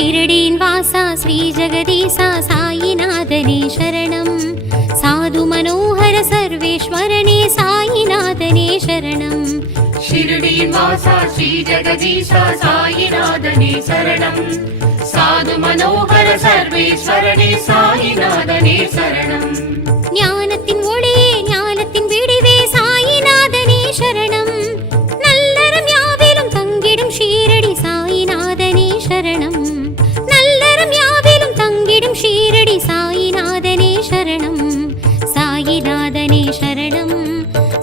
शिरडीन् वासा श्री जगदीशा साईनाथने शरणं साधु मनोहर सर्वेश्वरने साईनाथने शरणं शिरडीन् वासा श्री जगदीशा साईनाथने शरणं साधु मनोहर सर्वेश्वरने साईनाथने शरणं ஞானத்தின் ஒளியே ஞானத்தின் விடிவே சாயிநாதனே சரணம் நல்லறம் யாவிலும் தங்கிடும் ஷீரடி சாயிநாதனே சரணம் நல்லறம் யாவிலும் தங்கிடும் ஷீரடி சாயிநாதனே சரணம் சாயிநாதனே சரணம்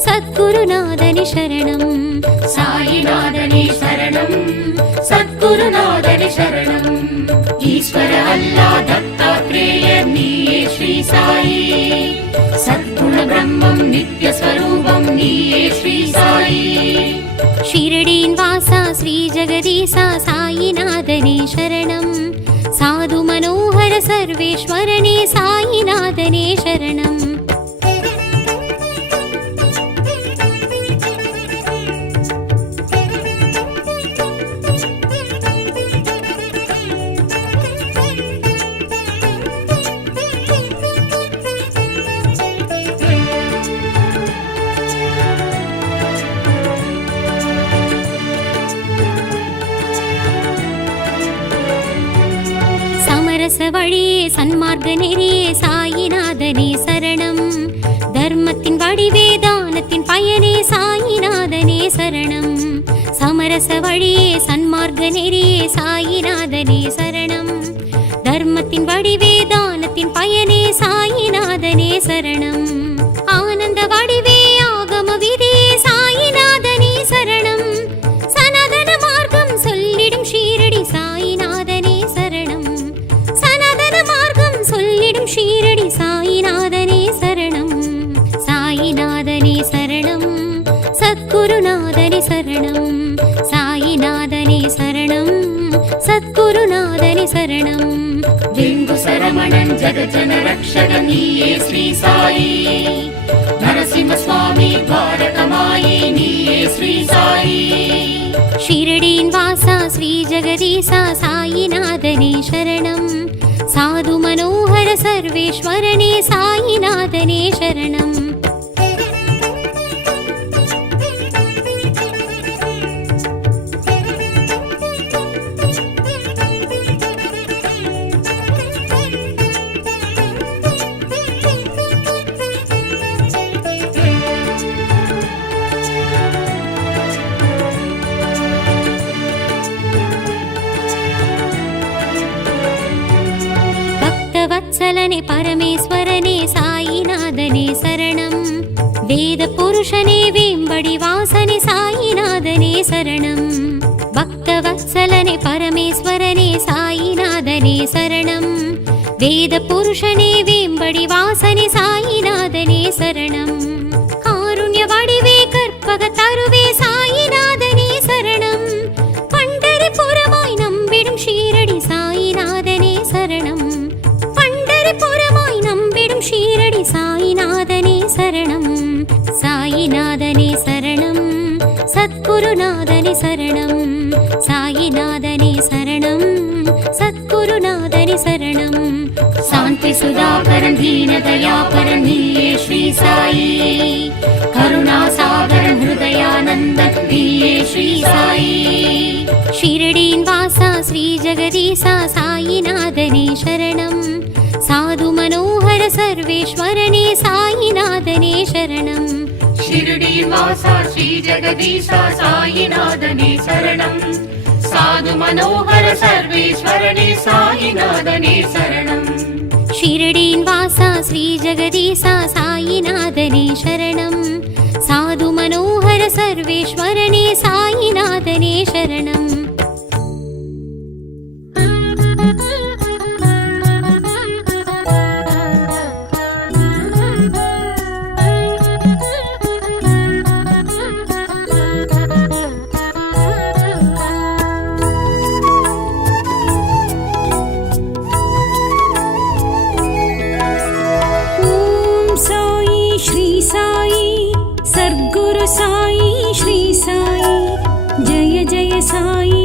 சத்குருநாதனே சரணம் साईनाथने शरणं सद्गुरुनाथने शरणं ईश्वर अल्लाह दत्तात्रेय नीये श्री साई सद्गुण ब्रह्मं नित्य स्वरूपं नीये श्री साई शिरडीन् वासा श्री जगदीशा साईनाथने शरणं साधु मनोहर सर्वेश्वरने साईनाथने शरणं வழியே சன்மார்க்க நெறியே சாயிநாதனே சரணம் தர்மத்தின் வடிவே தானத்தின் பயனே சாயிநாதனே சரணம் சமரச வழியே சன்மார்க்க நெறியே சாயிநாதனே சரணம் தர்மத்தின் வடிவே தானத்தின் பயனே சாயிநாதனே சரணம் ஆனந்த வடிவே ஆகம விதியே சாயிநாதனே சரணம் சனாதன மார்க்கம் சொல்லிடும் ஷீரடி சாயிநாதனே சரணம் சொல்லிடும் ஷீரடி சாயிநாதனே சரணம் சாயிநாதனே சரணம் சத்குருநாதனே சரணம் சாயிநாதனே சரணம் சத்குருநாதனே சரணம் ஜெங்கு சரமணன் ஜகஜன ரக்ஷக நீயே ஸ்ரீ சாயி நரசிம்ம சுவாமி துவாரகமாயி நீயே ஸ்ரீ சாயி ஷிரடீன் வாசா ஸ்ரீ ஜகதீசா சாயிநாதனே சரணம் साधु मनोहर सर्वेश्वरने साईनाथने शरणं वत्सलने परमेश्वरने साईनाथने शरणं वेद पुरुषने वेंबडी वासने साईनाथने शरणं भक्तवत्सलने परमेश्वरने साईनाथने शरणं वेद पुरुषने वेंबडी वासने साईनाथने शरणं कारुण्य वडिवे कर्पग तरुवे साईनाथने शरणं पंडरिपुरमाय नम्बिडुम ஷீரடி சாயிநாதனே சரணம் புறமாய் நம்பிடும் ஷீரடி சாயிநாதனே சரணம் சாயிநாதனே சரணம் சத்குருநாதனே சரணம் சாயிநாதனே சரணம் சத்குருநாதனே சரணம் சாந்தி சுதாகரன் தீன தயாபரன் நீயே ஸ்ரீ சாயி கருணா சாகரன் ஹிருதயானந்தன் நீயே ஸ்ரீ சாயி ஷிரடீன் வாசா ஸ்ரீ ஜகதீசா சாயிநாதனே சரணம் साधु मनोहर सर्वेश्वरने साईनाथने शरणं शिरडीन् वासा श्री जगदीशा साईनाथने शरणं साधु मनोहर सर्वेश्वरने साईनाथने शरणं शिरडीन् वासा श्री जगदीशा साईनाथने शरणं साधु मनोहर सर्वेश्वरने साईनाथने शरणं साई श्री साई जय जय साई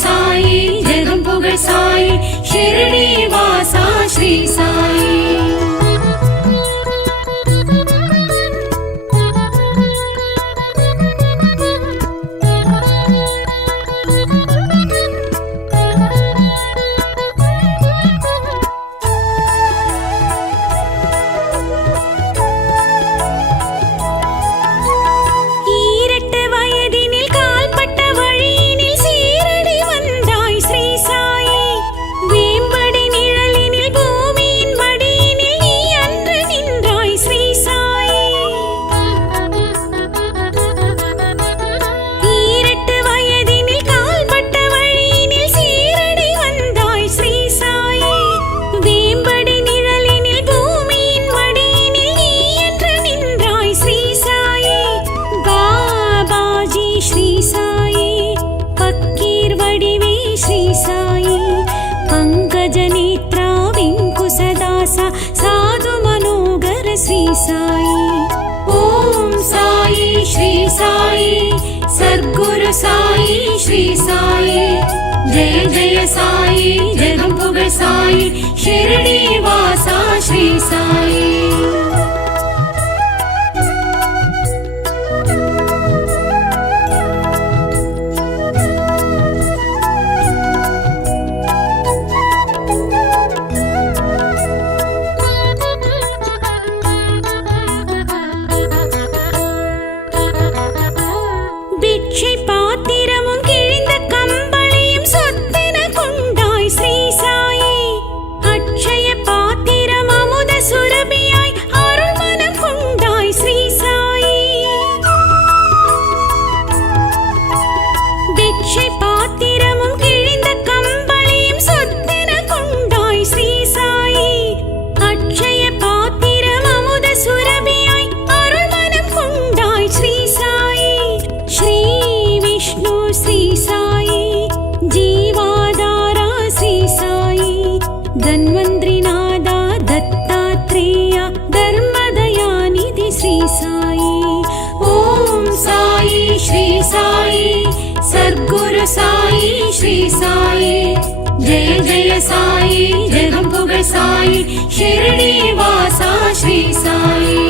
சாயி ஜெகம் புகழ் சாயி ஷிரடி வாசா ஸ்ரீ சாயி. साधु मनोगर श्री साई. ओम साई श्री साई सद्गुरु साई श्री साई. जय जय साई जगम पुगळ साई शिरडी वासा श्री साई. सद्गुरु साई श्री साई. जय जय साई जगम पुगळ साई शिरडी वासा श्री साई.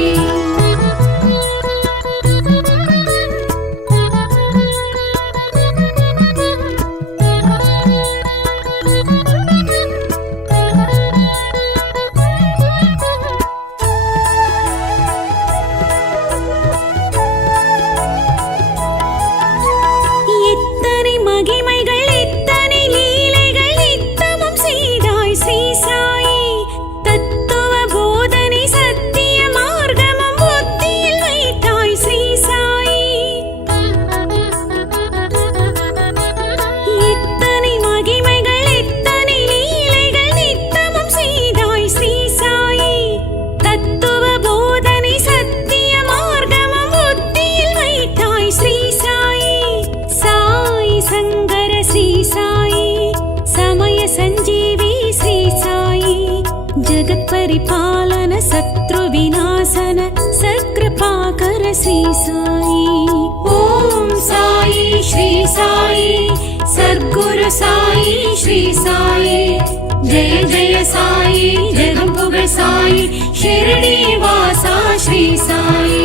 परिपालन शत्रु विनाशन सत्कृपाकर श्री साई. ओम साई श्री साई सद्गुरु साई श्री साई. जय जय साई जगम पुगळ साई शिरडी वासा श्री साई.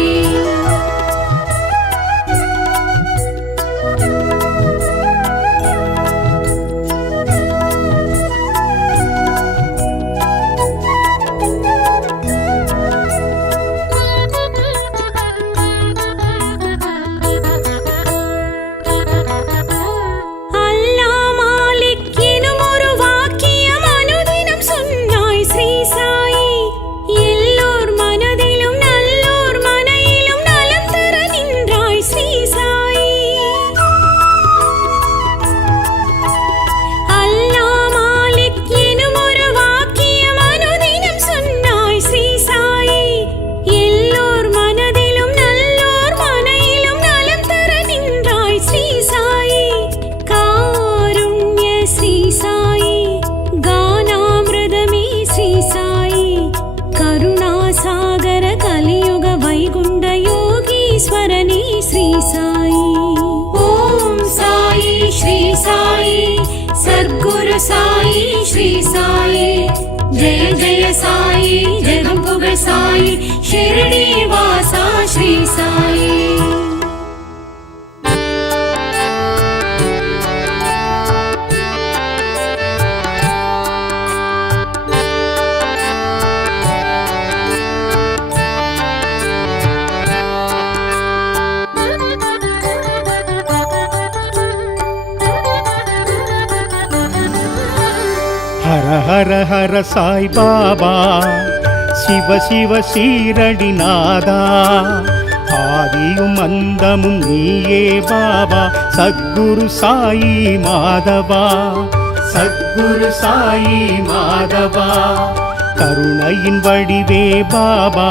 எல்லோர் மனதிலும் நல்லோர் மனையில் சாயி ஸ்ரீ சாயி ஜெய ஜெய சாயி ஜெகம் புகழ் சாயி ஷிரடி வாசா ஸ்ரீ சாயி ஹர ஹர ஹர சாய் பாபா சிவ சிவ சீரடிநாதா ஆதியும் அந்தமும் நீயே பாபா சத்குரு சாயி மாதவா சத்குரு சாயி மாதவா கருணையின் வடிவே பாபா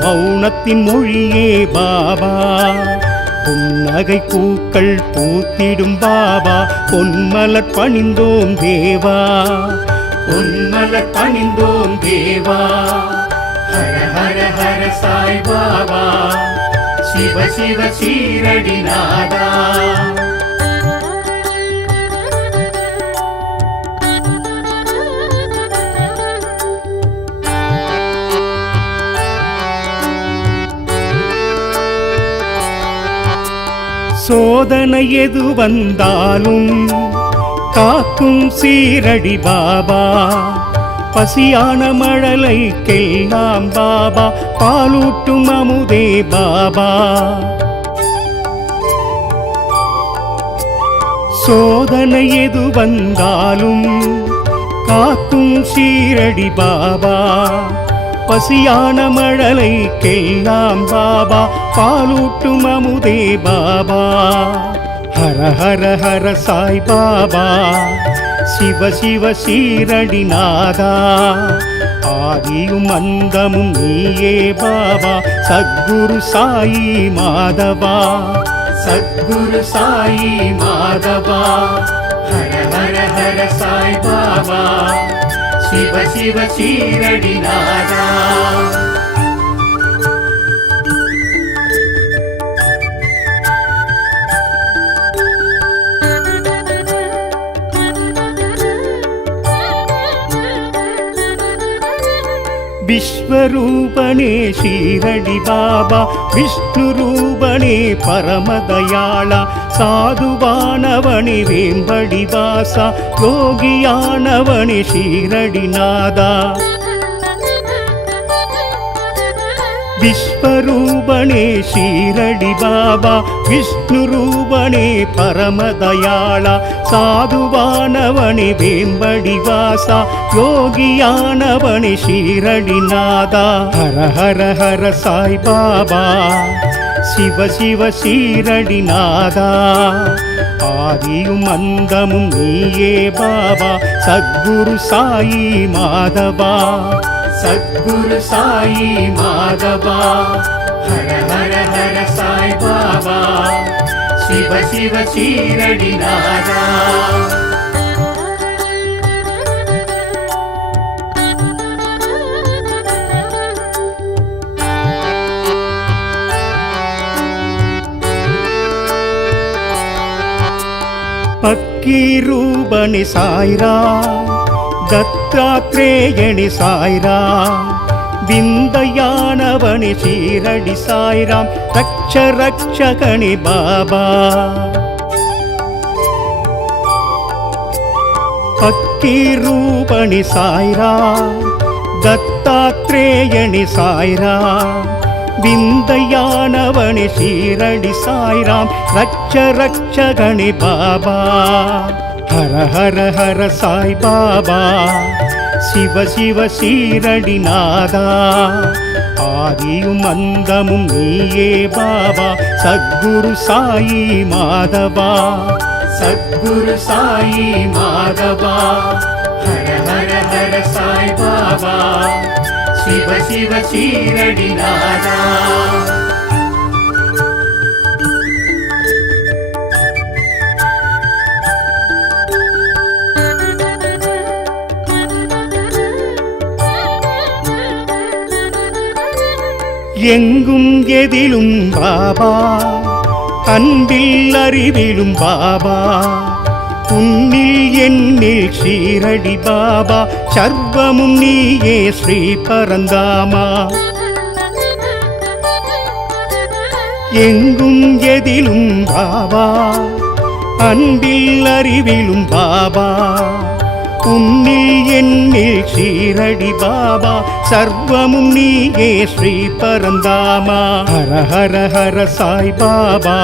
மௌனத்தின் மொழியே பாபா புன்னகை பூக்கள் பூத்திடும் பாபா பொன்மலர் பணிந்தோம் தேவா பொன்மலர் பணிந்தோம் தேவா ஹர ஹர ஹர சாய் பாபா சிவ சிவ சீரடிநாதா சோதனை எது வந்தாலும் காக்கும் சீரடி பாபா பசியான மழலைக்கெல்லாம் பாபா பாலூட்டும் அமுதே பாபா சோதனை எது வந்தாலும் காக்கும் சீரடி பாபா பசியான மழலைக்கெல்லாம் பாபா பாலூட்டும் அமுதே பாபா ஹர ஹர ஹர சாய் பாபா சிவ சிவ சீரடிநாதா ஆதியும் அந்தமும் நீயே பாபா சத்குரு சாயி மாதவா சத்குரு சாயி மாதவா ஹர ஹர ஹர சாய் பாபா சிவ சிவ சீரடிநாதா விஸ்வரூபனே ஷீரடி பாபா விஷ்ணு ரூபனே பரமதயாளா சாதுவானவனே வேம்படி வாசா யோகியானவனே ஷீரடிநாதா விஸ்வரூபனே ஷீரடி பாபா விஷ்ணு ரூபனே பரமதயாளா சாதுவானவனே வேம்படி வாசா யோகியானவனே ஷீரடிநாதா ஹர ஹர ஹர சாய் பாபா சிவ சிவ சீரடிநாதா ஆதியும் அந்தமும் நீயே பாபா சத்குரு சாயி மாதவா சத்குரு சாயி மாதவா ஹர ஹர ஹர சாய் பாபா சிவ சிவ சீரடிநாதா பக்கீரூபணி சாய்ரா தத்தாத்ரேயணி சாய்ரா விந்தயானவனி ஷீரடி சாய்ராம் ரக்ஷ ரக்ஷகணி பாபா பக்கீரூபணி சாய்ரா தத்தாத்ரேயணி சாய்ரா விந்தயானவனி ஷீரடி சாய்ராம் ரக்ஷ ரக்ஷகணி பாபா ஹர ஹர ஹர சாய் பாபா சிவ சிவ சீரடிநாதா ஆதியும் அந்தமும் நீயே பாபா சத்குரு சாயி மாதவா சத்குரு சாயி மாதவா ஹர ஹர ஹர சாய் பாபா சிவ சிவ சீரடிநாதா எங்கும் எதிலும் பாபா அன்பில் அறிவிலும் பாபா உன்னில் என்னில் ஷீரடி பாபா சர்வமும் நீயே ஸ்ரீ பரந்தாமா எங்கும் எதிலும் பாபா அன்பில் அறிவிலும் பாபா உன்னில் என்னில் ஷீரடி பாபா சர்வமும் நீயே ஸ்ரீ பரந்தாமா ஹர ஹர ஹர சாய் பாபா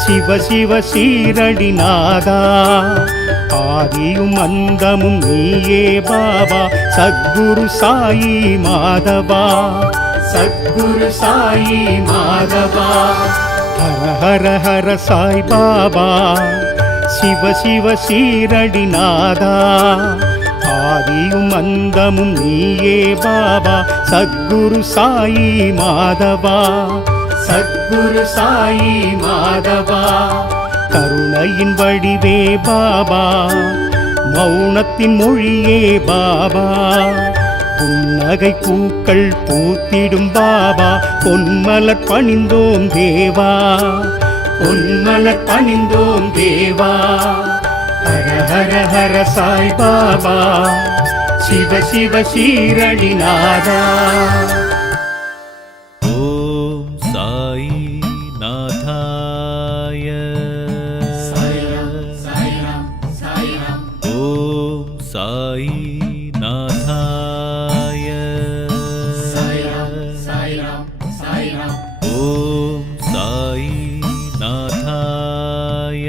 சிவ சிவ ஷீரடி நாதா ஆதியும் அந்தமும் நீயே பாபா சத்குரு சாயி மாதவா சத்குரு சாயி மாதவா ஹர ஹர ஹர சாய் பாபா சிவ சிவ ஷீரடி நாதா ஆதியும் அந்தமும் நீயே பாபா சத்குரு சாயி மாதவா சத்குரு சாயி மாதவா கருணையின் வடிவே பாபா மௌனத்தின் மொழியே பாபா புன்னகை பூக்கள் பூத்திடும் பாபா பொன்மலர் பணிந்தோம் தேவா பொன்மலர் பணிந்தோம் தேவா ஹர ஹர ஹர சாய் பாபா சிவ சிவ ஷீரடி நாதா ஓம் சாய் நாதாய ஓம் சாய் நாதாய ஓம் சாய் நாதாய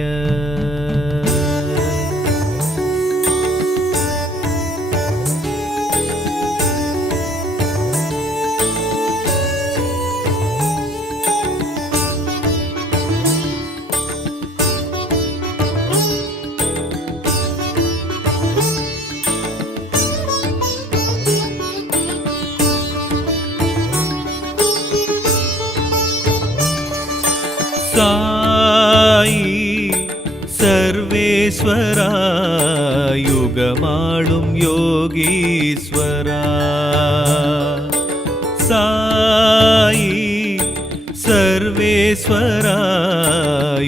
சாயி சர்வேஸ்வரா யுகமாளும் யோகீஸ்வரா சாயி சர்வேஸ்வரா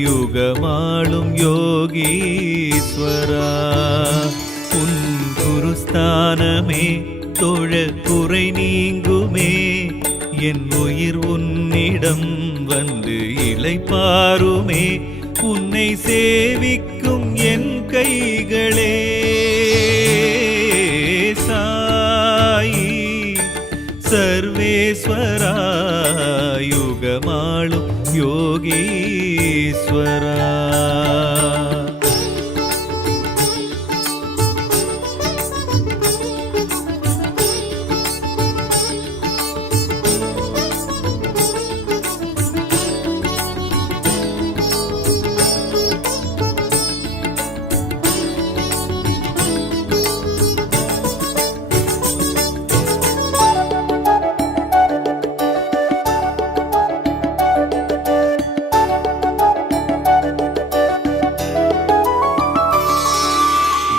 யுகமாளும் யோகீஸ்வரா உன் குருஸ்தானமே தொழ குறை நீங்குமே என் உயிர் உன்னிடம் வந்து இளைப்பாருமே உன்னை சேவிக்கும் என் கைகளே சாயி சர்வேஸ்வரா யுகமாளும் யோகீஸ்வரா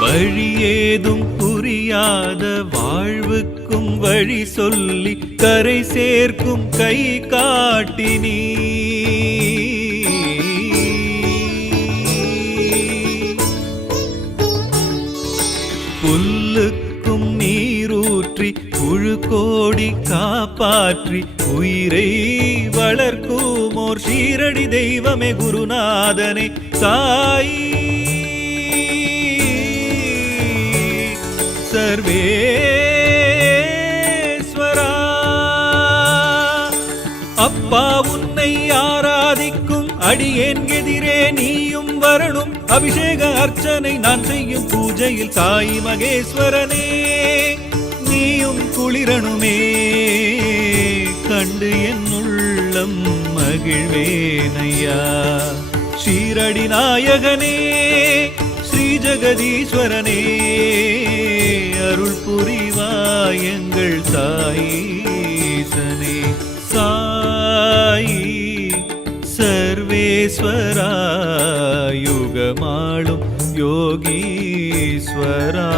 வழியேதும் புரியாத வாழ்வுக்கும் வழி சொல்லி கரை சேர்க்கும் கை காட்டினீ புல்லுக்கும் நீரூற்றி புழு கோடி காப்பாற்றி உயிரை வளர்க்கும் ஓர் ஷீரடி தெய்வமே குருநாதனே சாயி சர்வேஸ்வரா அப்பா உன்னை ஆராதிக்கும் அடியேன் எதிரே நீயும் வரணும் அபிஷேக அர்ச்சனை நான் செய்யும் பூஜையில் சாயி மகேஸ்வரனே நீயும் குளிரணுமே கண்டு என் உள்ளம் மகிழ்வேனையா ஷீரடி நாயகனே ஸ்ரீ ஜெகதீஸ்வரனே அருள் புரிவாய் எங்கள் சாயீசனே சாயி சர்வேஸ்வரா யுகமாளும் யோகீஸ்வரா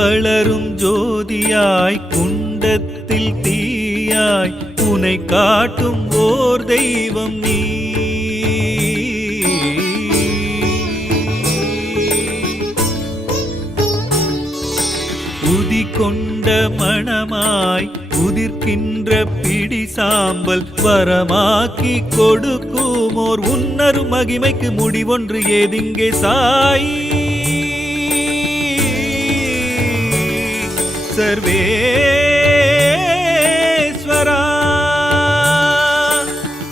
வளரும் ஜோதியாய் குண்டத்தில் தீயாய் உனை காட்டும் ஓர் தெய்வம் நீ. உதி கொண்ட மணமாய் உதிர்க்கின்ற பிடி சாம்பல் வரமாக்கி கொடுக்குமோர் உன்னரு மகிமைக்கு முடிவொன்று ஏதிங்கே சாயி. சர்வேஸ்வரா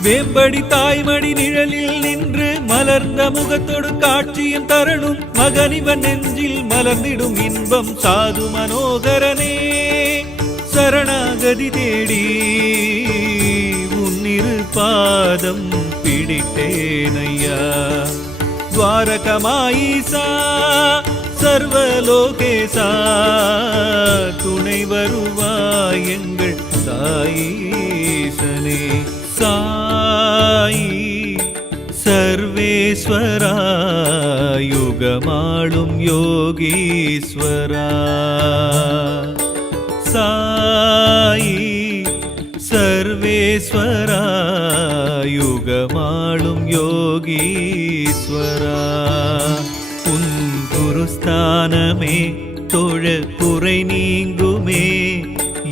வேம்படி தாய்மடி நிழலில் நின்று மலர்ந்த முகத்தோடு காட்சியும் தரணும் மகனிவன் நெஞ்சில் மலர்ந்திடும் இன்பம் சாது மனோகரனே. சரணாகதி தேடி உன்னிரு பாதம் பிடித்தேனையா. துவாரகமாயிசா சர்வலோகேசா துணை வருவாய் எங்கள் சாயீசனே. சாயி சர்வேஸ்வரா யுகமாளும் யோகீஸ்வரா. சாயி சர்வேஸ்வரா யுகமாளும் யோகீஸ்வரா. உன் குருஸ்தானமே தொழ குறை நீங்குமே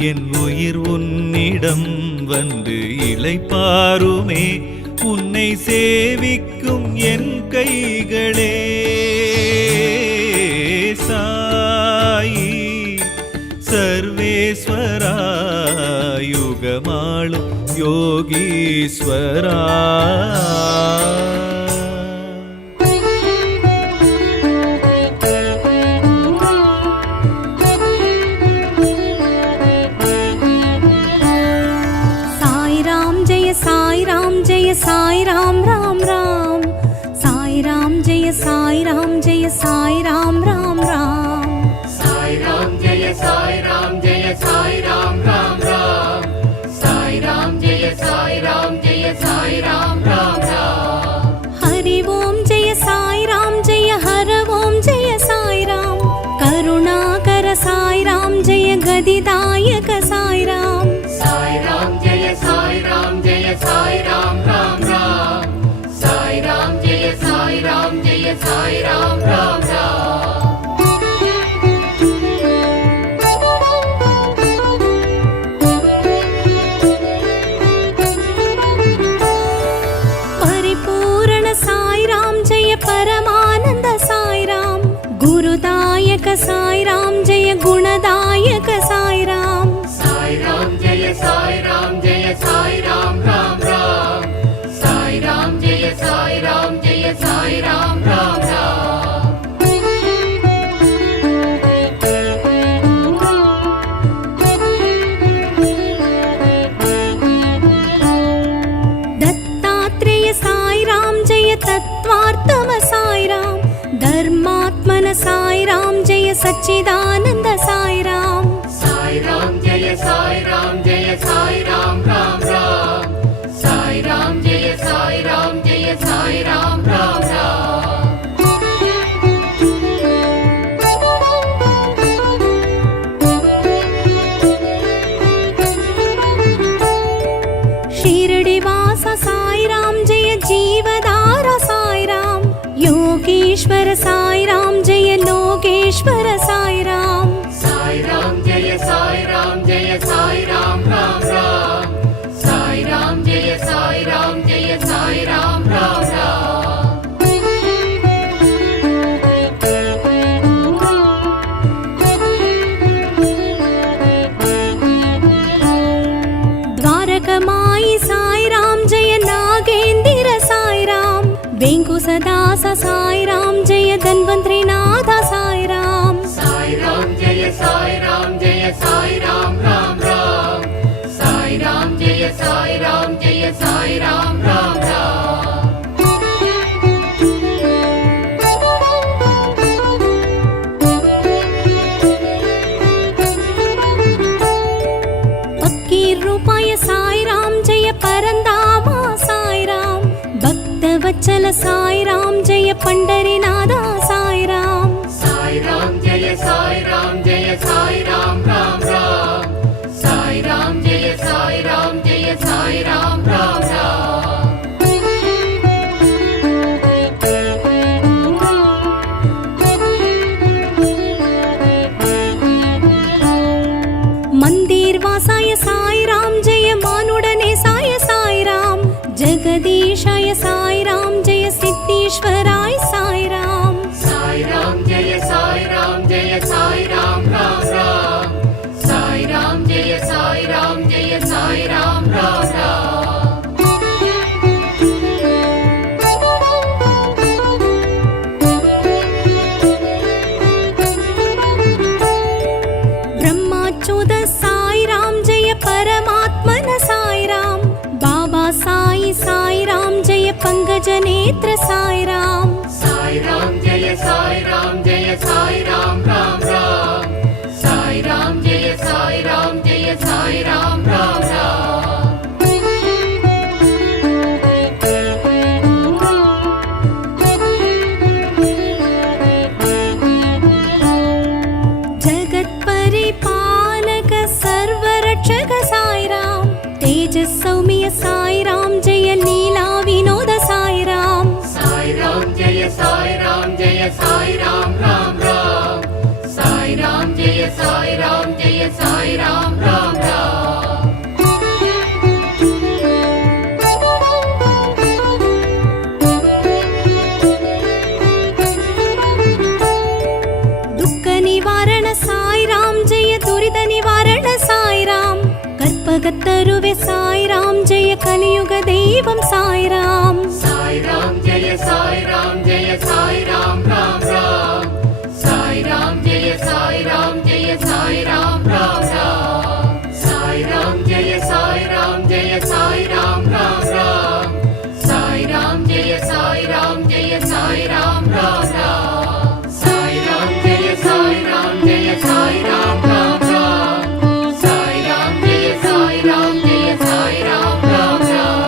என் உயிர் உன்னிடம் வந்து இளைப்பாருமே. உன்னை சேவிக்கும் என் கைகளே சாயி சர்வேஸ்வரா யுகமாளும் யோகீஸ்வரா. साई राम राम राम साई राम जय साई राम जय साई राम राम राम साई राम जय साई राम जय साई राम राम राम साई राम जय साई राम जय साई राम राम राम. हरि ओम जय साई राम जय हर ओम जय साई राम करुणाकर साई राम जय गदिदायक साई राम. साई राम जय साई राम जय साई राम राम राम साई राम जय साई राम जय साई राम राम राम. परिपूर्ण साई राम जय परमानंद साई राम गुरुदायक साई राम जय गुणदायक साई राम. साई राम जय साई राम जय साई राम राम राम साई राम जय साई राम जय साई राम राम राम. दत्तात्रेय साई राम जय तत्वार्थम साई राम धर्मात्मन साई राम जय सच्चिदानंद साई राम. साई राम जय साई राम जय साई राम राम राम साई राम जय साई राम जय साई राम राम राम. शिरडिवासा साई राम जय जीवधारा साई राम योगेश्वर साई राम जय लोकेश्वर साई राम. साई राम जय साई राम जय साई राम राम राम साई राम जय साई राम जय साई राम राम राम. द्वारकमाई साई राम जय नागेंद्र साई राम वेंकुसदास साई राम जय धन्वंतरीनाथ साई राम. साई राम जय साई राम जय साई राम राम राम साई राम जय साई राम जय साई राम राम राम. फकीर रूपाय साई राम जय परंदामा साई राम भक्तवत्सल साई राम जय पंडरीनाथ साई राम. साई राम जय साई राम जय क्षेत्र साई राम जय साई राम जय साई राम राम राम साई राम जय साई राम राम राम जगत परिपालक सर्वरक्षक साई राम तेजस सौम्य साई राम जय लीला विनोद साई राम जय साई राम राम राम साई राम जय साई राम राम राम दुःख निवारण साई राम जय दुरित निवारण साई राम कर्पगतरुवे साई राम जय कलियुग दैवं साई राम जय साई राम राम राम साई राम जय साई राम राम राम साई राम जय साई राम राम राम साई राम जय साई राम राम राम साई राम जय साई राम राम राम साई राम जय साई राम राम राम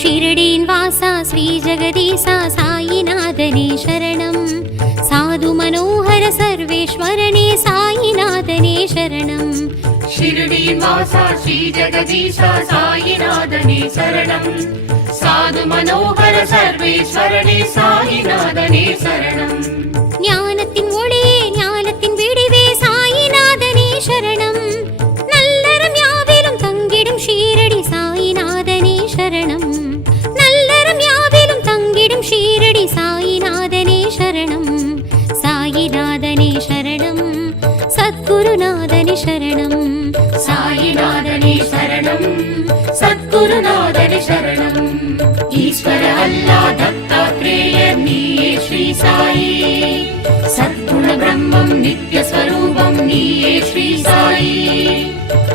शिरडीन्वासा श्री जगदीशा साईनाथने शरणं साधु मनोहर सर्वेश्वरने साईनाथने शरणं शिरडीवासा श्री जगदीशा साईनाथने शरणं साधु मनोहर सर्वेश्वरने साईनाथने शरणं ஞானத்தின் ஒளியே ஞானத்தின் விடிவே சாயிநாதனே சரணம் நல்லறம் யாவிலும் தங்கிடும் ஷீரடி சாயிநாதனே சரணம் நல்லறம் யாவிலும் தங்கிடும் ஷீரடி சாயிநாதனே சரணம் சாயிநாதனே சரணம் சத்குருநாதனே சரணம் साईनाथने शरणं सद्गुरुनाथने शरणं ईश्वर अल्लाह दत्तात्रेय नीये श्री साई सद्गुण ब्रह्मं नित्य स्वरूपं नीये श्री साई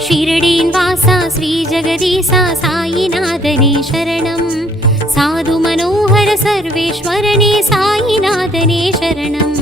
शिरडीन्वासा श्री जगदीशा साईनाथने शरणं साधु मनोहर सर्वेश्वरने साईनाथने शरणम्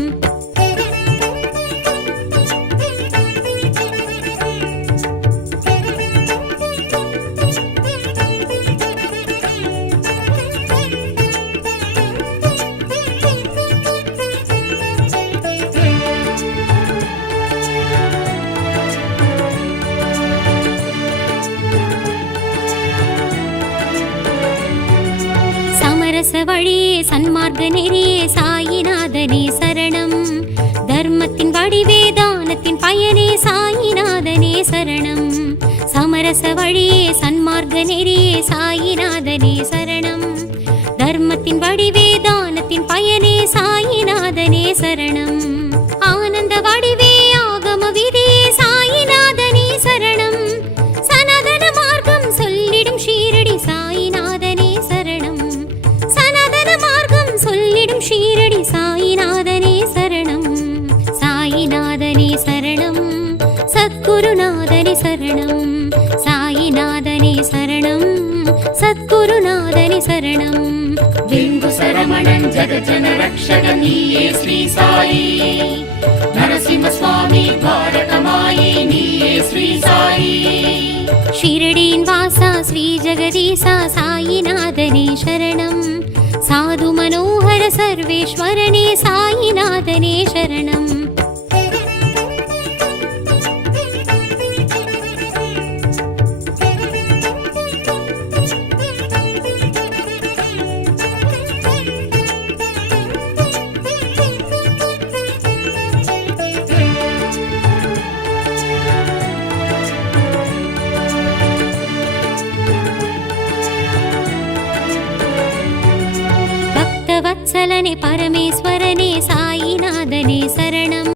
வழியே சன்மார்க்க நெறியே சாயிநாதனே சரணம் தர்மத்தின் வடிவே தானத்தின் பயனே சாயிநாதனே சரணம் சமரச வழியே சன்மார்க்க நெறியே சாயிநாதனே சரணம் தர்மத்தின் வடிவே தானத்தின் பயனே சாயிநாதனே சரணம் ஆனந்த வடிவே ஆகம விதியே சாயிநாதனே சரணம் சனாதன மார்க்கம் சொல்லிடும் ஷீரடி சாயிநாதனே சரணம் சனாதன மார்க்கம் சொல்லிடும் ஷீரடி சாயிநாதனே சரணம் சாயிநாதனே சரணம் சத்குருநாதனே சரணம் சாயிநாதனே சரணம் சத்குருநாதனே சரணம் बिंदु सरमणं जगजन रक्षक नीये श्री साई नरसिंह स्वामी द्वारकमायी नीये श्री साई शिरडीन्वासा श्री जगदीशा साईनाथने शरणं साधु मनोहर सर्वेश्वरने साईनाथने शरणम् வத்சலனே பரமேஸ்வரனே சாயிநாதனே